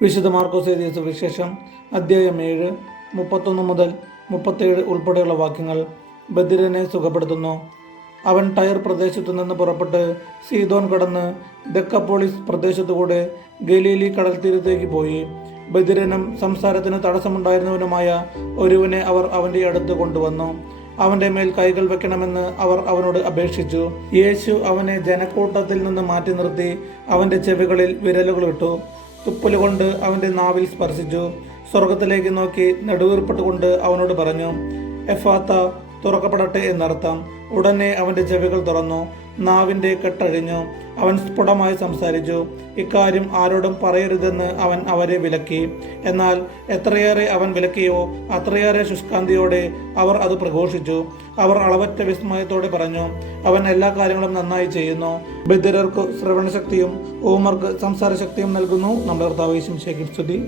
വിശുദ്ധ മാർക്കോസ് എഴുതിയ സുവിശേഷം അധ്യായം 7 31 മുതൽ 37 ഉൾപ്പെടെയുള്ള വാക്യങ്ങൾ. ബദിരനെ സുഖപ്പെടുത്തുന്നു. അവൻ ടയർ പ്രദേശത്തു നിന്ന് പുറപ്പെട്ട് സീദോൻ കടന്ന് ദെക്കപ്പോളിസ് പ്രദേശത്തുകൂടെ ഗലീലി കടൽത്തീരത്തേക്ക് പോയി. ബദിരനും സംസാരത്തിന് തടസ്സമുണ്ടായിരുന്നവനുമായ ഒരുവനെ അവർ അവൻ്റെ അടുത്ത് കൊണ്ടുവന്നു. അവൻ്റെ മേൽ കൈകൾ വെക്കണമെന്ന് അവർ അവനോട് അപേക്ഷിച്ചു. യേശു അവനെ ജനക്കൂട്ടത്തിൽ നിന്ന് മാറ്റി നിർത്തി അവൻ്റെ ചെവികളിൽ വിരലുകളിട്ടു. തുപ്പലുകൊണ്ട് അവൻ്റെ നാവിൽ സ്പർശിച്ചു. സ്വർഗത്തിലേക്ക് നോക്കി നെടുവീർപ്പിട്ടുകൊണ്ട് അവനോട് പറഞ്ഞു, എഫാത്ത, തുറക്കപ്പെടട്ടെ എന്നർത്ഥം. ഉടനെ അവൻ്റെ ചെവികൾ തുറന്നു, നാവിൻ്റെ കെട്ടഴിഞ്ഞു. അവൻ സ്ഫുടമായി സംസാരിച്ചു. ഇക്കാര്യം ആരോടും പറയരുതെന്ന് അവൻ അവരെ വിലക്കി. എന്നാൽ എത്രയേറെ അവൻ വിലക്കിയോ അത്രയേറെ ശുഷ്കാന്തിയോടെ അവർ അത് പ്രഘോഷിച്ചു. അവർ അളവറ്റ വിസ്മയത്തോടെ പറഞ്ഞു, അവൻ എല്ലാ കാര്യങ്ങളും നന്നായി ചെയ്യുന്നു. ബധിരർക്ക് ശ്രവണശക്തിയും ഊമർക്ക് സംസാരശക്തിയും നൽകുന്നു. നമ്മുടെ കർത്താവ് യേശുവിനെ സ്തുതി.